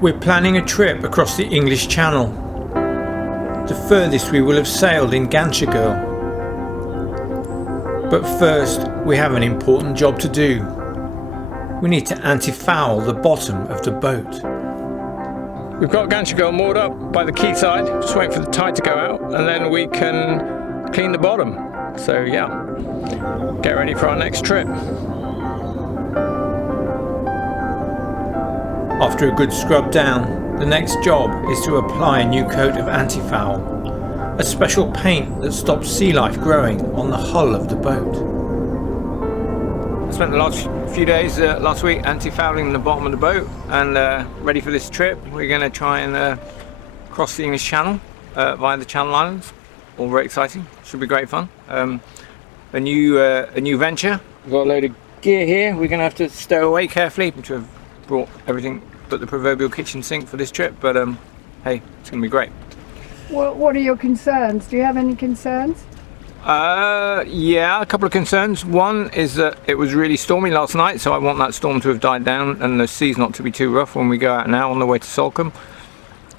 We're planning a trip across the English Channel. The furthest we will have sailed in Guernsey. But first, we have an important job to do. We need to anti-foul the bottom of the boat. We've got Guernsey moored up by the quayside, just waiting for the tide to go out, and then we can clean the bottom. So yeah, get ready for our next trip. After a good scrub down, the next job is to apply a new coat of anti-foul, a special paint that stops sea life growing on the hull of the boat. I spent the last few days last week anti-fouling the bottom of the boat and ready for this trip. We're going to try and cross the English Channel via the Channel Islands. All very exciting, should be great fun. A new venture. We've got a load of gear here we're going to have to stow away carefully, which I've brought everything but the proverbial kitchen sink for this trip, but hey, it's going to be great. What are your concerns? Do you have any concerns? Yeah, a couple of concerns. One is that it was really stormy last night, so I want that storm to have died down and the seas not to be too rough when we go out now on the way to Salcombe.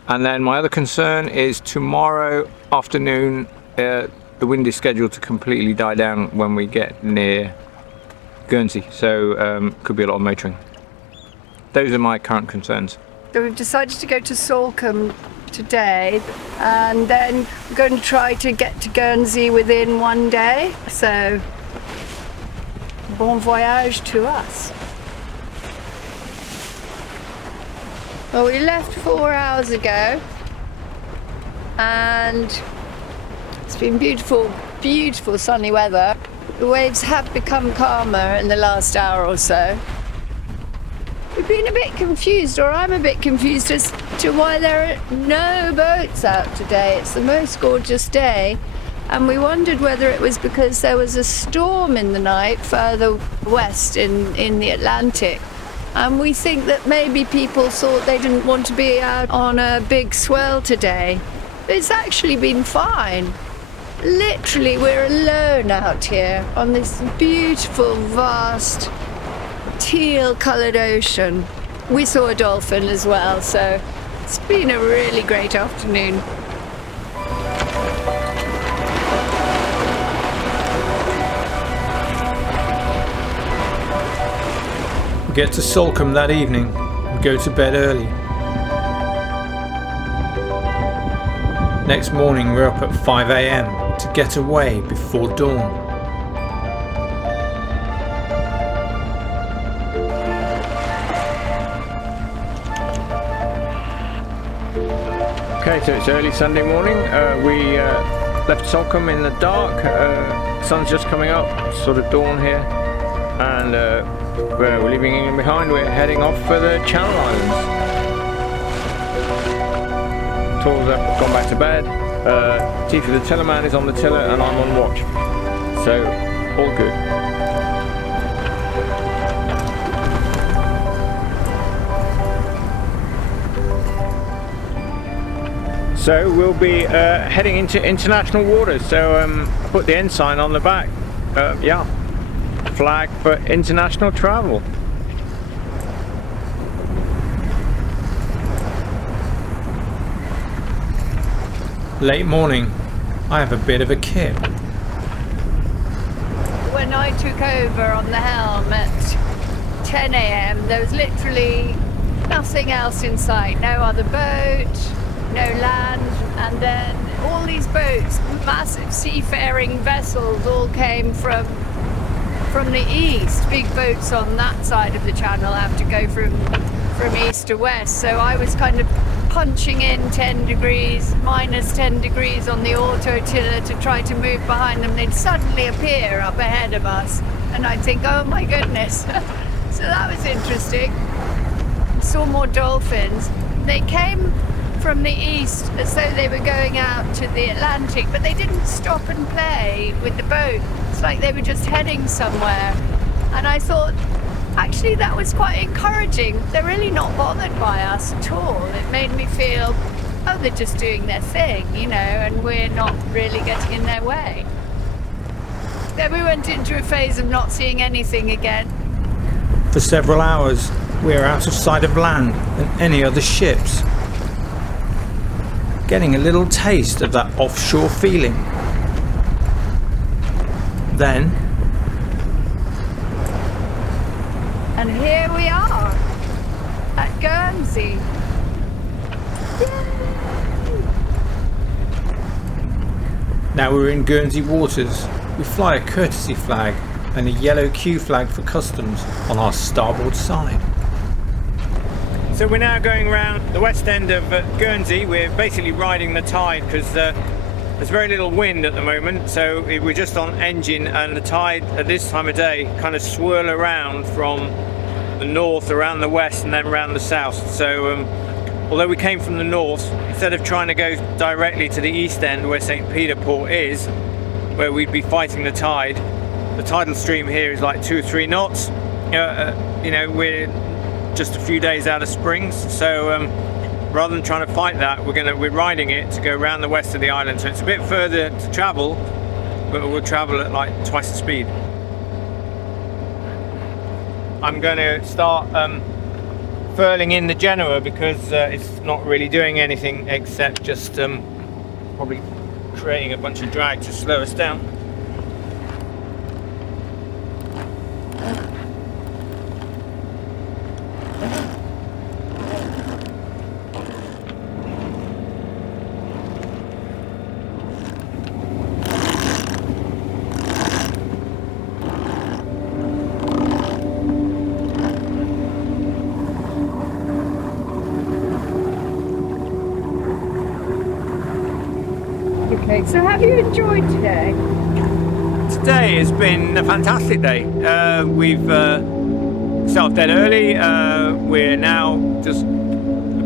And then my other concern is tomorrow afternoon, the wind is scheduled to completely die down when we get near Guernsey, so could be a lot of motoring. Those are my current concerns. So we've decided to go to Salcombe today, and then we're going to try to get to Guernsey within one day. So, bon voyage to us. Well, we left 4 hours ago, and it's been beautiful, beautiful sunny weather. The waves have become calmer in the last hour or so. We've been a bit confused, or I'm a bit confused as to why there are no boats out today. It's the most gorgeous day, and we wondered whether it was because there was a storm in the night further west in the Atlantic. And we think that maybe people thought they didn't want to be out on a big swell today. But it's actually been fine. Literally, we're alone out here on this beautiful, vast, teal-coloured ocean. We saw a dolphin as well, so it's been a really great afternoon. We get to Salcombe that evening and go to bed early. Next morning we're up at 5 AM to get away before dawn. Okay, so it's early Sunday morning. We left Salcombe in the dark. Sun's just coming up, sort of dawn here, and we're leaving England behind. We're heading off for the Channel Islands. Tools have gone back to bed. Tifa the tiller man is on the tiller, and I'm on watch. So all good. So we'll be heading into international waters. So I put the ensign on the back. Yeah, flag for international travel. Late morning, I have a bit of a kip. When I took over on the helm at 10 AM, there was literally nothing else in sight. No other boat, no land, and then all these boats, massive seafaring vessels, all came from the east. Big boats on that side of the channel have to go from east to west. So I was kind of punching in 10 degrees, minus 10 degrees on the auto tiller to try to move behind them. They'd suddenly appear up ahead of us, and I'd think, oh my goodness. So that was interesting. Saw more dolphins. They came from the east as though they were going out to the Atlantic, but they didn't stop and play with the boat. It's like they were just heading somewhere. And I thought, actually that was quite encouraging. They're really not bothered by us at all. It made me feel, oh, they're just doing their thing, you know, and we're not really getting in their way. Then we went into a phase of not seeing anything again. For several hours, we are out of sight of land and any other ships, getting a little taste of that offshore feeling. Then, And here we are, at Guernsey. now we're in Guernsey waters. We fly a courtesy flag and a yellow Q flag for customs on our starboard side. So we're now going around the west end of Guernsey. We're basically riding the tide because there's very little wind at the moment, so we're just on engine, and the tide at this time of day kind of swirl around from the north around the west and then around the south. So although we came from the north, instead of trying to go directly to the east end where St. Peter Port is, where we'd be fighting the tide, the tidal stream here is like 2 or 3 knots. You know, we're just a few days out of Springs, so rather than trying to fight that, we're riding it to go around the west of the island. So it's a bit further to travel, but we'll travel at like twice the speed. I'm going to start furling in the Genoa because it's not really doing anything except just probably creating a bunch of drag to slow us down. Okay, so have you enjoyed today? Today has been a fantastic day. We've started dead early. We're now just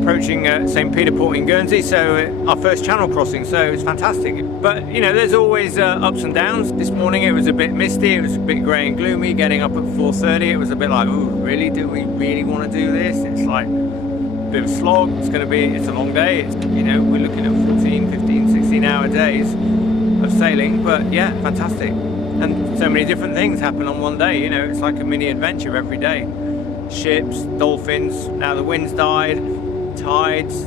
approaching St. Peter Port in Guernsey, so our first channel crossing, so it's fantastic. But you know, there's always ups and downs. This morning it was a bit misty, it was a bit grey and gloomy. Getting up at 4:30, it was a bit like, oh really, do we really want to do this? It's like a bit of a slog. It's a long day. You know, we're looking at 14, 15, 16-hour days of sailing, but yeah, fantastic. And so many different things happen on one day. You know, it's like a mini adventure every day. Ships, dolphins, now the wind's died, tides,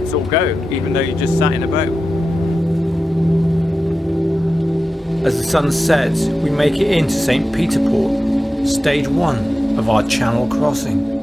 it's all go, even though you just sat in a boat. As the sun sets, we make it into St. Peter Port, stage 1 of our channel crossing.